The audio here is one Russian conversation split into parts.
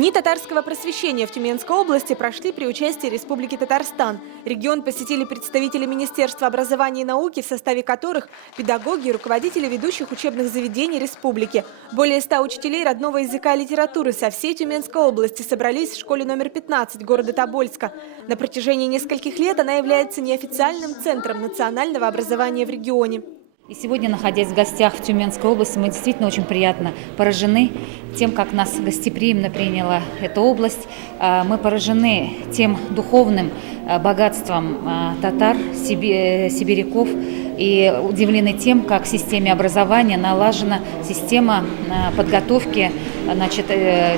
Дни татарского просвещения в Тюменской области прошли при участии Республики Татарстан. Регион посетили представители Министерства образования и науки, в составе которых педагоги и руководители ведущих учебных заведений республики. Более 100 учителей родного языка и литературы со всей Тюменской области собрались в школе номер 15 города Тобольска. На протяжении нескольких лет она является неофициальным центром национального образования в регионе. И сегодня, находясь в гостях в Тюменской области, мы действительно очень приятно поражены тем, как нас гостеприимно приняла эта область. Мы поражены тем духовным богатством татар, сибиряков и удивлены тем, как в системе образования налажена система подготовки,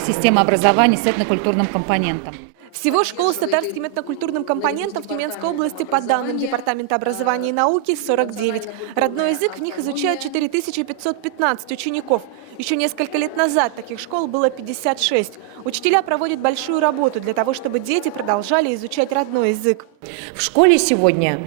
система образования с этнокультурным компонентом. Всего школ с татарским этнокультурным компонентом в Тюменской области, по данным Департамента образования и науки, 49. Родной язык в них изучают 4515 учеников. Еще несколько лет назад таких школ было 56. Учителя проводят большую работу для того, чтобы дети продолжали изучать родной язык. В школе сегодня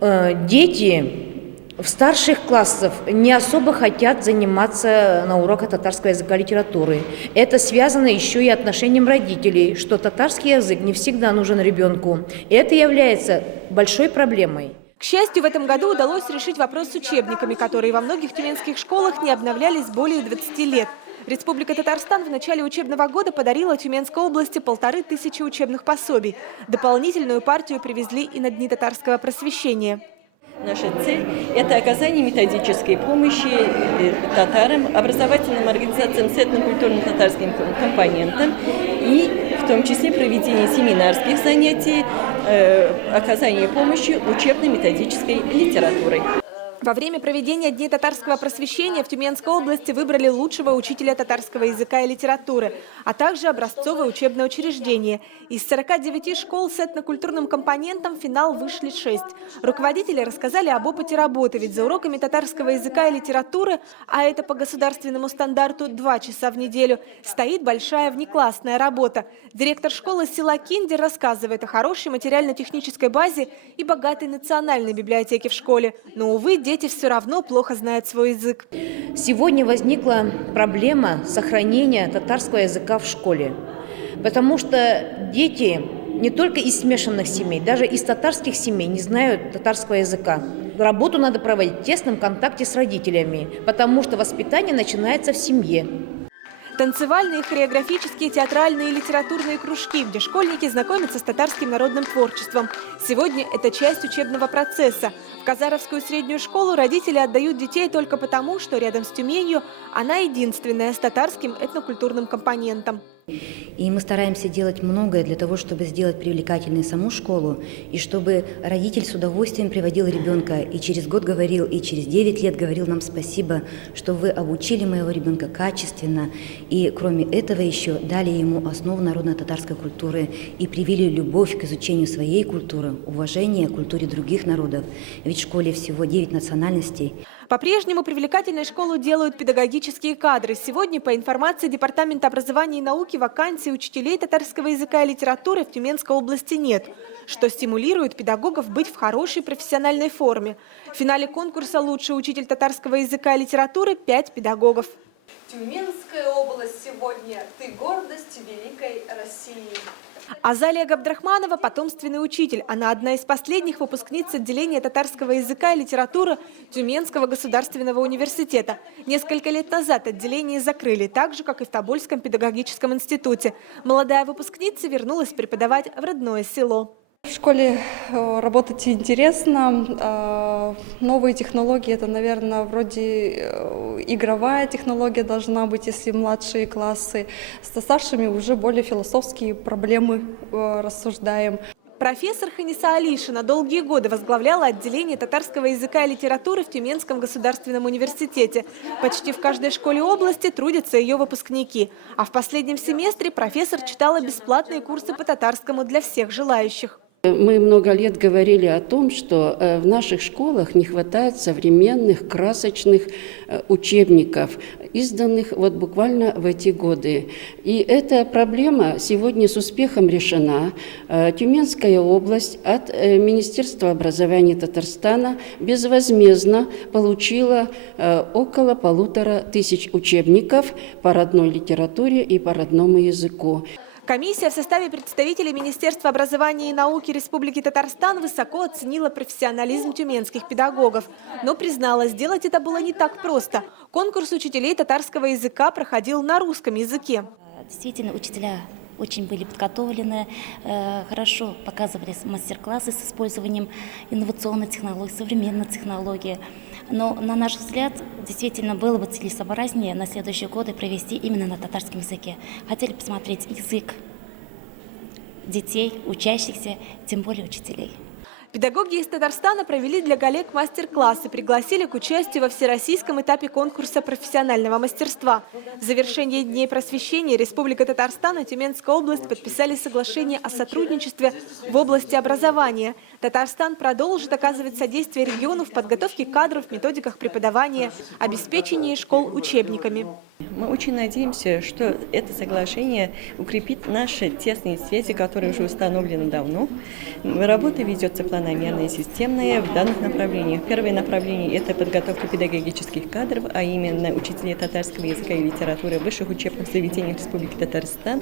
дети в старших классах не особо хотят заниматься на уроках татарского языка и литературы. Это связано еще и отношением родителей, что татарский язык не всегда нужен ребенку. И это является большой проблемой. К счастью, в этом году удалось решить вопрос с учебниками, которые во многих тюменских школах не обновлялись более 20 лет. Республика Татарстан в начале учебного года подарила Тюменской области 1500 учебных пособий. Дополнительную партию привезли и на Дни татарского просвещения. Наша цель – это оказание методической помощи татарам, образовательным организациям с этнокультурным татарским компонентом и в том числе проведение семинарских занятий, оказание помощи учебно-методической литературой. Во время проведения Дней татарского просвещения в Тюменской области выбрали лучшего учителя татарского языка и литературы, а также образцовое учебное учреждение. Из 49 школ с этнокультурным компонентом в финал вышли 6. Руководители рассказали об опыте работы, ведь за уроками татарского языка и литературы, а это по государственному стандарту 2 часа в неделю, стоит большая внеклассная работа. Директор школы села Киндер рассказывает о хорошей материально-технической базе и богатой национальной библиотеке в школе. Но, увы, дети все равно плохо знают свой язык. Сегодня возникла проблема сохранения татарского языка в школе, потому что дети не только из смешанных семей, даже из татарских семей не знают татарского языка. Работу надо проводить в тесном контакте с родителями, потому что воспитание начинается в семье. Танцевальные, хореографические, театральные и литературные кружки, где школьники знакомятся с татарским народным творчеством. Сегодня это часть учебного процесса. В Казаровскую среднюю школу родители отдают детей только потому, что рядом с Тюменью она единственная с татарским этнокультурным компонентом. И мы стараемся делать многое для того, чтобы сделать привлекательной саму школу, и чтобы родитель с удовольствием приводил ребенка и через год говорил, и через 9 лет говорил нам спасибо, что вы обучили моего ребенка качественно, и кроме этого еще дали ему основу народно-татарской культуры и привили любовь к изучению своей культуры, уважение к культуре других народов. Ведь в школе всего 9 национальностей. По-прежнему привлекательной школу делают педагогические кадры. Сегодня, по информации Департамента образования и науки, вакансий учителей татарского языка и литературы в Тюменской области нет, что стимулирует педагогов быть в хорошей профессиональной форме. В финале конкурса «Лучший учитель татарского языка и литературы» 5 педагогов. Тюменская область сегодня – ты гордость великой России. Азалия Габдрахманова – потомственный учитель. Она одна из последних выпускниц отделения татарского языка и литературы Тюменского государственного университета. Несколько лет назад отделение закрыли, так же, как и в Тобольском педагогическом институте. Молодая выпускница вернулась преподавать в родное село. В школе работать интересно. Новые технологии – это, наверное, вроде игровая технология должна быть, если младшие классы. Со старшими уже более философские проблемы рассуждаем. Профессор Ханиса Алишина долгие годы возглавляла отделение татарского языка и литературы в Тюменском государственном университете. Почти в каждой школе области трудятся ее выпускники. А в последнем семестре профессор читала бесплатные курсы по татарскому для всех желающих. Мы много лет говорили о том, что в наших школах не хватает современных, красочных учебников, изданных вот буквально в эти годы. И эта проблема сегодня с успехом решена. Тюменская область от Министерства образования Татарстана безвозмездно получила около 1500 учебников по родной литературе и по родному языку. Комиссия в составе представителей Министерства образования и науки Республики Татарстан высоко оценила профессионализм тюменских педагогов, но признала, сделать это было не так просто. Конкурс учителей татарского языка проходил на русском языке. Действительно, учителя очень были подготовлены, хорошо показывали мастер-классы с использованием инновационных технологий, современных технологий. Но, на наш взгляд, действительно было бы целесообразнее на следующие годы провести именно на татарском языке. Хотели посмотреть язык детей, учащихся, тем более учителей. Педагоги из Татарстана провели для коллег мастер-классы, пригласили к участию во всероссийском этапе конкурса профессионального мастерства. В завершении Дней просвещения Республика Татарстан и Тюменская область подписали соглашение о сотрудничестве в области образования. Татарстан продолжит оказывать содействие региону в подготовке кадров, методиках преподавания, обеспечении школ учебниками. Мы очень надеемся, что это соглашение укрепит наши тесные связи, которые уже установлены давно. Работа ведется планомерная и системная в данных направлениях. Первое направление – это подготовка педагогических кадров, а именно учителей татарского языка и литературы в высших учебных заведениях Республики Татарстан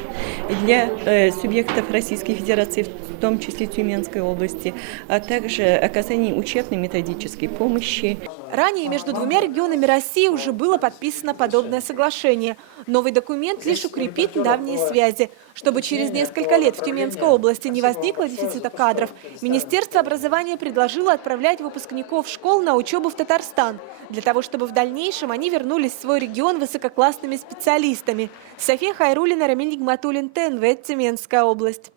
для субъектов Российской Федерации, в том числе Тюменской области, а также оказание учебно-методической помощи. Ранее между двумя регионами России уже было подписано подобное соглашение. Новый документ лишь укрепит давние связи. Чтобы через несколько лет в Тюменской области не возникло дефицита кадров, Министерство образования предложило отправлять выпускников школ на учебу в Татарстан, для того, чтобы в дальнейшем они вернулись в свой регион высококлассными специалистами. София Хайруллина, Рамиль Нигматуллин, ТНВ, Тюменская область.